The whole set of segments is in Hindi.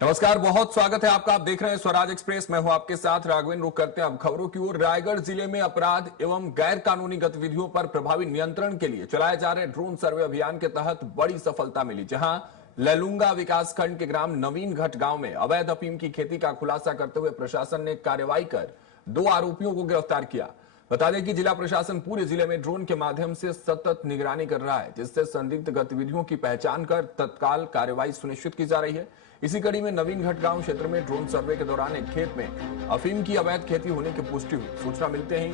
नमस्कार, बहुत स्वागत है आपका। आप देख रहे हैं स्वराज एक्सप्रेस। मैं हूं आपके साथ राघवेंद्र। रुक करते हैं अब खबरों की ओर। रायगढ़ जिले में अपराध एवं गैर कानूनी गतिविधियों पर प्रभावी नियंत्रण के लिए चलाए जा रहे ड्रोन सर्वे अभियान के तहत बड़ी सफलता मिली, जहां लैलूंगा विकासखंड के ग्राम नवीन घट गांव में अवैध अफीम की खेती का खुलासा करते हुए प्रशासन ने कार्रवाई कर 2 आरोपियों को गिरफ्तार किया। बता दें कि जिला प्रशासन पूरे जिले में ड्रोन के माध्यम से सतत निगरानी कर रहा है, जिससे संदिग्ध गतिविधियों की पहचान कर तत्काल कार्रवाई सुनिश्चित की जा रही है। इसी कड़ी में नवीन घट गांव क्षेत्र में ड्रोन सर्वे के दौरान एक खेत में अफीम की अवैध खेती होने की पुष्टि हुई। सूचना मिलते ही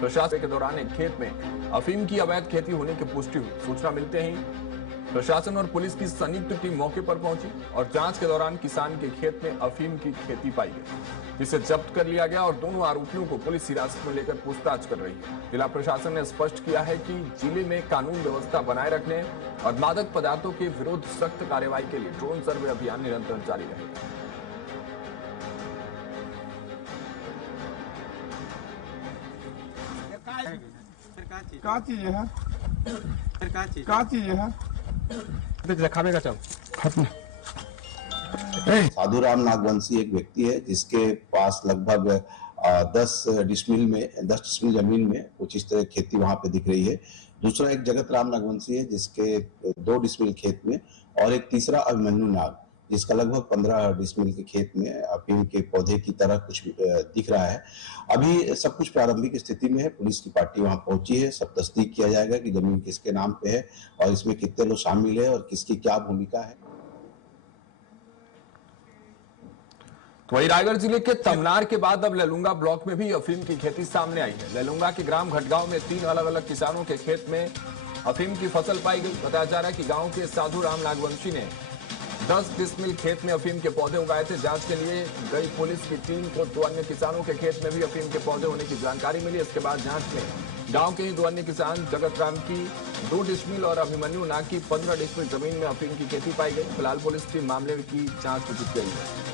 प्रशासन के दौरान एक खेत में अफीम की अवैध खेती होने की पुष्टि हुई। सूचना मिलते ही प्रशासन और पुलिस की संयुक्त टीम मौके पर पहुंची और जांच के दौरान किसान के खेत में अफीम की खेती पाई गई, जिसे जब्त कर लिया गया और दोनों आरोपियों को पुलिस हिरासत में लेकर पूछताछ कर रही है। जिला प्रशासन ने स्पष्ट किया है कि जिले में कानून व्यवस्था बनाए रखने और मादक पदार्थों के विरुद्ध सख्त कार्रवाई के लिए ड्रोन सर्वे अभियान निरंतर जारी रहेगा। साधुराम नागवंशी एक व्यक्ति है जिसके पास लगभग 10 डिसमिल जमीन में कुछ इस तरह खेती वहां पे दिख रही है। दूसरा एक जगत राम नागवंशी है जिसके 2 डिसमिल खेत में, और एक तीसरा अभिमन्यु नाग जिसका लगभग 15 डिसमिल के खेत में अफीम के पौधे की तरह कुछ दिख रहा है। अभी सब कुछ प्रारंभिक स्थिति में है। पुलिस की पार्टी वहां पहुंची है। सब तस्दीक किया जाएगा कि जमीन किसके नाम पे है और इसमें कितने लोग शामिल है और किसकी क्या भूमिका है। तो वही रायगढ़ जिले के तमनार के बाद अब लैलूंगा ब्लॉक में भी अफीम की खेती सामने आई है। लैलूंगा के ग्राम घटगांव में 3 अलग अलग किसानों के खेत में अफीम की फसल पाई गई। बताया जा रहा है कि गांव के साधु राम नागवंशी ने 10 डिसमिल खेत में अफीम के पौधे उगाए थे। जांच के लिए गई पुलिस की टीम को 2 अन्य किसानों के खेत में भी अफीम के पौधे होने की जानकारी मिली। इसके बाद जांच में गांव के ही 2 अन्य किसान जगत राम की 2 डिसमिल और अभिमन्यु नाग की 15 डिसमिल जमीन में अफीम की खेती पाई गई। फिलहाल पुलिस टीम मामले की जांच में जुट गई है।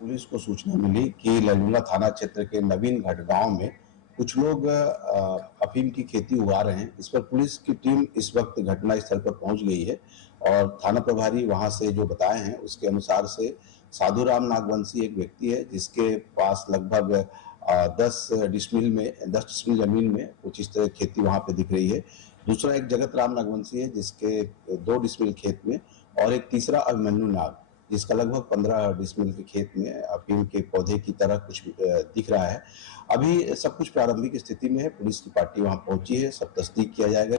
पुलिस को सूचना मिली कि लैलूंगा थाना क्षेत्र के नवीन घट गांव में कुछ लोग अफीम की खेती उगा रहे हैं। इस पर पुलिस की टीम इस वक्त घटना स्थल पर पहुंच गई है और थाना प्रभारी वहां से जो बताए हैं उसके अनुसार से साधुराम नागवंशी एक व्यक्ति है जिसके पास लगभग 10 डिसमिल जमीन में कुछ इस तरह खेती वहां पे दिख रही है। दूसरा एक जगत राम नागवंशी है जिसके 2 डिसमिल खेत में, और एक तीसरा अभिमन्यु नाग जिसका लगभग 15 डिसमिल के खेत में अफीम के पौधे की तरह कुछ दिख रहा है। अभी सब कुछ प्रारंभिक स्थिति में है। पुलिस की पार्टी वहां पहुंची है। सब तस्दीक किया जाएगा।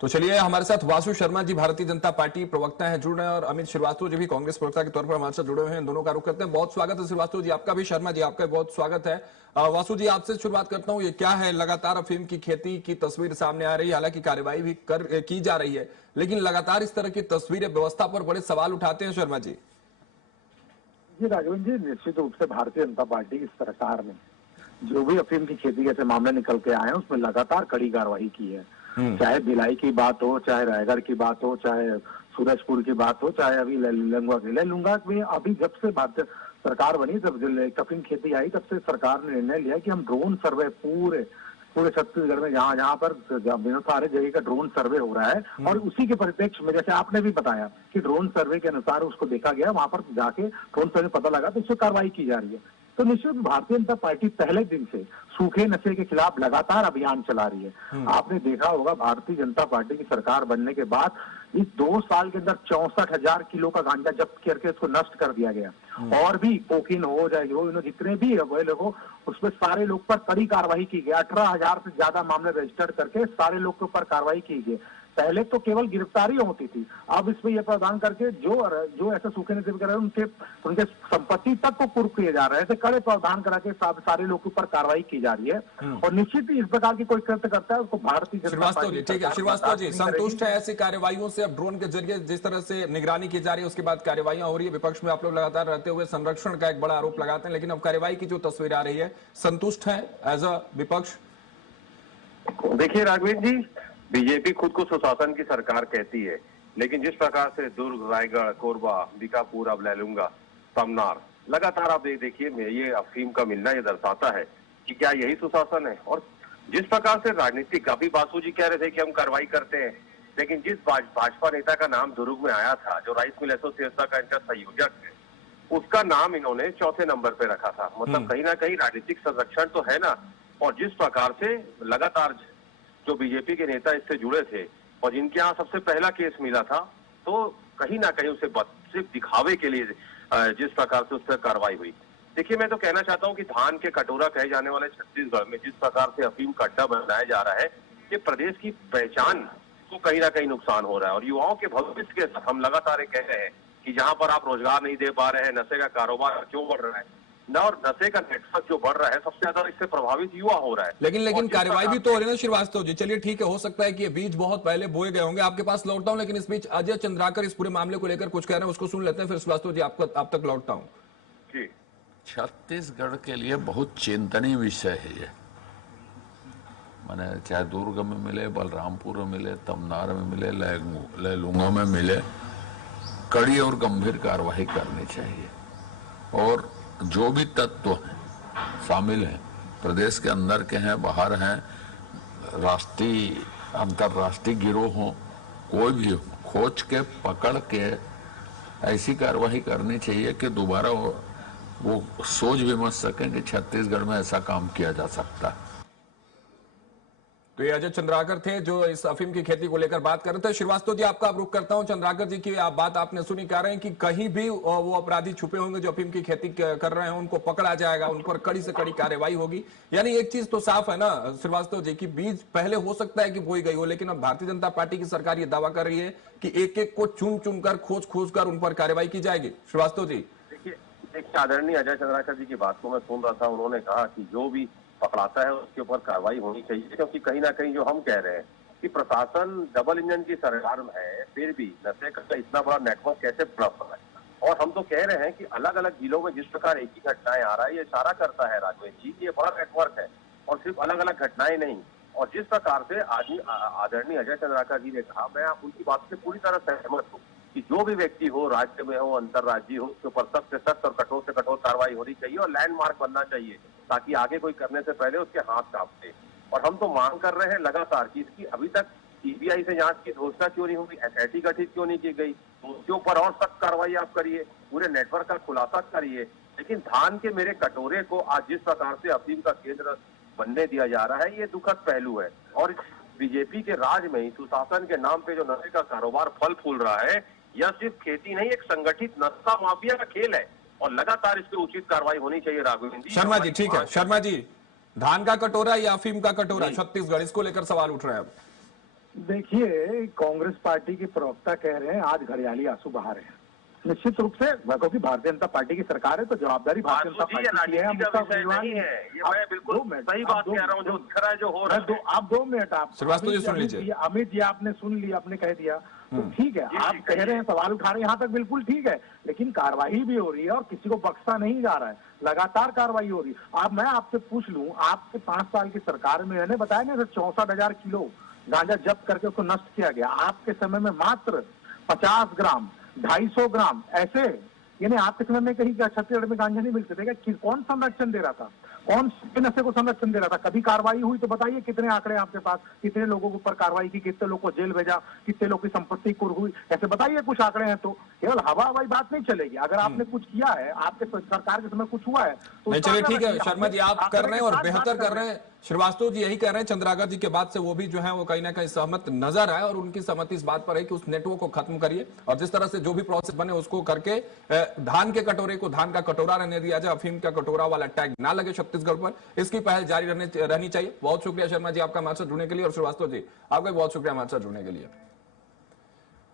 तो चलिए, हमारे साथ वासु शर्मा जी भारतीय जनता पार्टी प्रवक्ता हैं जुड़ रहे हैं, और अमित श्रीवास्तव जी भी कांग्रेस प्रवक्ता के तौर पर हमारे साथ जुड़े हुए हैं। दोनों का रुख करते हैं। बहुत स्वागत है श्रीवास्तव जी आपका भी, शर्मा जी आपका बहुत स्वागत है। वासु जी आपसे शुरुआत करता हूं। ये क्या है, लगातार अफीम की खेती की तस्वीर सामने आ रही है, हालांकि कार्रवाई भी की जा रही है, लेकिन लगातार इस तरह की तस्वीरें व्यवस्था पर बड़े सवाल उठाते हैं। शर्मा जी। जी राघवेंद्र जी, निश्चित रूप से भारतीय जनता पार्टी की सरकार ने जो भी अफीम की खेती के ऐसे मामले निकल के आए हैं उसमें लगातार कड़ी कार्रवाई की है। चाहे भिलाई की बात हो, चाहे रायगढ़ की बात हो, चाहे सूरजपुर की बात हो, चाहे अभी लैलूंगा में अभी जब से भारतीय सरकार बनी, जब अफीम खेती आई, तब से सरकार ने निर्णय लिया कि हम ड्रोन सर्वे पूरे छत्तीसगढ़ में जहाँ पर सारे जगह का ड्रोन सर्वे हो रहा है, और उसी के परिप्रेक्ष्य में जैसे आपने भी बताया कि ड्रोन सर्वे के अनुसार उसको देखा गया, वहां पर जाके ड्रोन सर्वे पता लगा तो उससे कार्रवाई की जा रही है। तो निश्चित भारतीय जनता पार्टी पहले दिन से सूखे नशे के खिलाफ लगातार अभियान चला रही है। आपने देखा होगा भारतीय जनता पार्टी की सरकार बनने के बाद इस 2 साल के अंदर 64,000 किलो का गांजा जब्त करके इसको नष्ट कर दिया गया। और भी कोकीन हो जाए जितने भी अवैध हो उसमें सारे लोग पर कड़ी कार्रवाई की गई। 18,000 से ज्यादा मामले रजिस्टर्ड करके सारे लोग के ऊपर कार्रवाई की गई। पहले तो केवल गिरफ्तारी होती थी, अब इसमें यह प्रावधान करके जो ऐसे सूखे नशे कर रहे हैं उनके संपत्ति तक को कुर्क किए जा रहे हैं। कड़े प्रावधान करा के सारे लोग के ऊपर कार्रवाई की जा रही है, और निश्चित ही इस प्रकार की कोई कृत्य करता है उसको भारतीय जनता पार्टी। ठीक है श्रीवास्तव जी, संतुष्ट है ऐसी कार्रवाइयों से? अब ड्रोन के जरिए जिस तरह से निगरानी की जा रही है, उसके बाद कार्रवाइयां हो रही है, विपक्ष में आप लोग लगातार रहते हुए संरक्षण का एक बड़ा आरोप लगाते हैं, लेकिन अब कार्रवाई की जो तस्वीर आ रही है, संतुष्ट है एज अ विपक्ष? देखिए राघवेंद्र जी, बीजेपी खुद को सुशासन की सरकार कहती है, लेकिन जिस प्रकार से दुर्ग, रायगढ़, कोरबा, बीकापुर, अब ले लूंगा तमनार, लगातार आप देखिए ये अफीम का मिलना ये दर्शाता है कि क्या यही सुशासन है। और जिस प्रकार से राजनीतिक, अभी बासु जी कह रहे थे कि हम कार्रवाई करते हैं, लेकिन जिस भाजपा नेता का नाम दुर्ग में आया था, जो राइस मिल एसोसिएशन का इनका संयोजक है, उसका नाम इन्होंने चौथे नंबर पे रखा था। मतलब कहीं ना कहीं राजनीतिक संरक्षण तो है ना। और जिस प्रकार से लगातार जो बीजेपी के नेता इससे जुड़े थे और जिनके यहाँ सबसे पहला केस मिला था, तो कहीं ना कहीं उसे सिर्फ दिखावे के लिए जिस प्रकार से उस पर कार्रवाई हुई। देखिए, मैं तो कहना चाहता हूं कि धान के कटोरा कहे जाने वाले छत्तीसगढ़ में जिस प्रकार से अफीम का अड्डा बनाया जा रहा है, ये प्रदेश की पहचान को कहीं ना कहीं नुकसान हो रहा है। और युवाओं के भविष्य के साथ हम लगातार कह रहे हैं कि जहां पर आप रोजगार नहीं दे पा रहे हैं, नशे का कारोबार क्यों बढ़ रहा है ना, और नशे का नेटवर्क जो बढ़ रहा है, सबसे ज्यादा इससे प्रभावित युवा हो रहा है। लेकिन कार्रवाई भी तो हो रही है ना श्रीवास्तव जी। चलिए ठीक है, हो सकता है कि ये बीज बहुत पहले बोए गए होंगे। आपके पास लौटता हूं, लेकिन इस बीच अजय चंद्राकर इस पूरे मामले को लेकर कुछ कह रहे हैं, उसको सुन लेते हैं, फिर श्रीवास्तव जी आप तक लौटता हूं। जी, छत्तीसगढ़ के लिए बहुत चिंतनीय विषय है ये। मैंने चाहे दुर्ग में मिले, बलरामपुर में मिले, तमनार में मिले, लैलूंगा में मिले, कड़ी और गंभीर कार्रवाई करनी चाहिए। और जो भी तत्व हैं शामिल हैं, प्रदेश के अंदर के हैं, बाहर हैं, राष्ट्रीय अंतर्राष्ट्रीय गिरोह हों, कोई भी हो, खोज के पकड़ के ऐसी कार्रवाई करनी चाहिए कि दोबारा वो सोच भी मच सकें कि छत्तीसगढ़ में ऐसा काम किया जा सकता है। तो ये अजय चंद्राकर थे जो इस अफीम की खेती को लेकर बात कर रहे थे। श्रीवास्तव जी, आपका रुख करता हूं। चंद्राकर जी की आप बात आपने सुनी, कह रहे हैं कि कहीं भी वो अपराधी छुपे होंगे जो अफीम की खेती कर रहे हैं, उनको पकड़ा जाएगा, उन पर कड़ी से कड़ी कार्रवाई होगी। यानी एक चीज तो साफ है ना श्रीवास्तव जी की बीज पहले हो सकता है कि बोई गई हो, लेकिन अब भारतीय जनता पार्टी की सरकार ये दावा कर रही है कि एक एक को चुन चुन कर खोज कर उन पर कार्रवाई की जाएगी। श्रीवास्तव जी, देखिए आदरणीय अजय चंद्राकर जी की बात को मैं सुन रहा था। उन्होंने कहा कि जो भी पकड़ाता है उसके ऊपर कार्रवाई होनी चाहिए, क्योंकि कहीं ना कहीं जो हम कह रहे हैं कि प्रशासन डबल इंजन की सरकार में है, फिर भी नशे का इतना बड़ा नेटवर्क कैसे पनप रहा है। और हम तो कह रहे हैं कि अलग अलग जिलों में जिस प्रकार एक ही घटनाएं आ रहा है, ये इशारा करता है राघवेंद्र जी, ये बड़ा नेटवर्क है और सिर्फ अलग अलग घटनाएं नहीं। और जिस प्रकार से आदरणीय अजय चंद्राकर जी ने कहा, मैं उनकी बात से पूरी तरह सहमत हूँ कि जो भी व्यक्ति हो, राज्य में हो, अंतर्राज्यीय हो, उसके ऊपर सख्त से सख्त और कठोर से कठोर कार्रवाई होनी चाहिए और लैंडमार्क बनना चाहिए, ताकि आगे कोई करने से पहले उसके हाथ कांपते। और हम तो मांग कर रहे हैं लगातार कि इसकी अभी तक सीबीआई से जांच की घोषणा क्यों नहीं हुई, एसआईटी गठित क्यों नहीं की गई, उसके ऊपर और सख्त कार्रवाई आप करिए, पूरे नेटवर्क का खुलासा करिए। लेकिन धान के मेरे कटोरे को आज जिस प्रकार से अफीम का केंद्र बनने दिया जा रहा है, ये दुखद पहलू है। और बीजेपी के राज में ही सुशासन के नाम पे जो नशे का कारोबार फल फूल रहा है, यह सिर्फ खेती नहीं, एक संगठित नशा माफिया का खेल है और लगातार इस पर उचित कार्रवाई होनी चाहिए। राघवेंद्र जी, शर्मा जी, ठीक है शर्मा जी, धान का कटोरा या अफीम का कटोरा छत्तीसगढ़, इसको लेकर सवाल उठ रहे हैं। देखिए, कांग्रेस पार्टी के प्रवक्ता कह रहे हैं आज घड़ियाली आंसू बहा रहे हैं। निश्चित रूप से क्योंकि भारतीय जनता पार्टी की सरकार है, तो जवाबदारी भारतीय जनता पार्टी की है। हम उसका विश्वास नहीं है, ये मैं बिल्कुल सही बात कह रहा हूं, जो दिख रहा है, जो हो रहा है। आप 2 मिनट, आप श्रीवास्तव जी सुन लीजिए। अमित जी, आपने सुन लिया, आपने कह दिया, तो ठीक है, आप कह रहे हैं, सवाल उठा रहे हैं, यहाँ तक बिल्कुल ठीक है, लेकिन कार्रवाई भी हो रही है और किसी को बख्शा नहीं जा रहा है, लगातार कार्रवाई हो रही है। अब मैं आपसे पूछ लूं, आपके 5 साल की सरकार में मैंने बताया ना 64,000 किलो गांजा जब्त करके उसको नष्ट किया गया। आपके समय में मात्र 50 ग्राम, 250 ग्राम ऐसे, यानी आपके समय में कहीं छत्तीसगढ़ में गांजा नहीं मिलते थे। कौन संरक्षण दे रहा था, कौन नशे को संरक्षण दे रहा था? कभी कार्रवाई हुई तो बताइए, कितने आंकड़े आपके पास, कितने लोगों के ऊपर कार्रवाई की, कितने लोगों को जेल भेजा, कितने लोग की संपत्ति कुर्क हुई, ऐसे बताइए कुछ आंकड़े हैं तो। केवल हवा हवाई बात नहीं चलेगी। अगर आपने कुछ किया है, आपके सरकार के समय कुछ हुआ है तो नहीं, चलिए ठीक है शर्मा जी, आप कर रहे हैं और बेहतर कर रहे हैं। श्रीवास्तव जी यही कह रहे हैं, चंद्राकर जी के बाद से वो भी जो है वो कहीं ना कहीं सहमत नजर आए और उनकी सहमति इस बात पर है कि उस नेटवर्क को खत्म करिए और जिस तरह से जो भी प्रोसेस बने उसको करके धान के कटोरे को धान का कटोरा रहने दिया जाए, अफीम का कटोरा वाला टैग ना लगे छत्तीसगढ़ पर, इसकी पहल जारी रहनी चाहिए। बहुत शुक्रिया शर्मा जी आपका हमारे साथ जुड़ने के लिए और श्रीवास्तव जी आपका बहुत शुक्रिया हमारे साथ जुड़ने के लिए।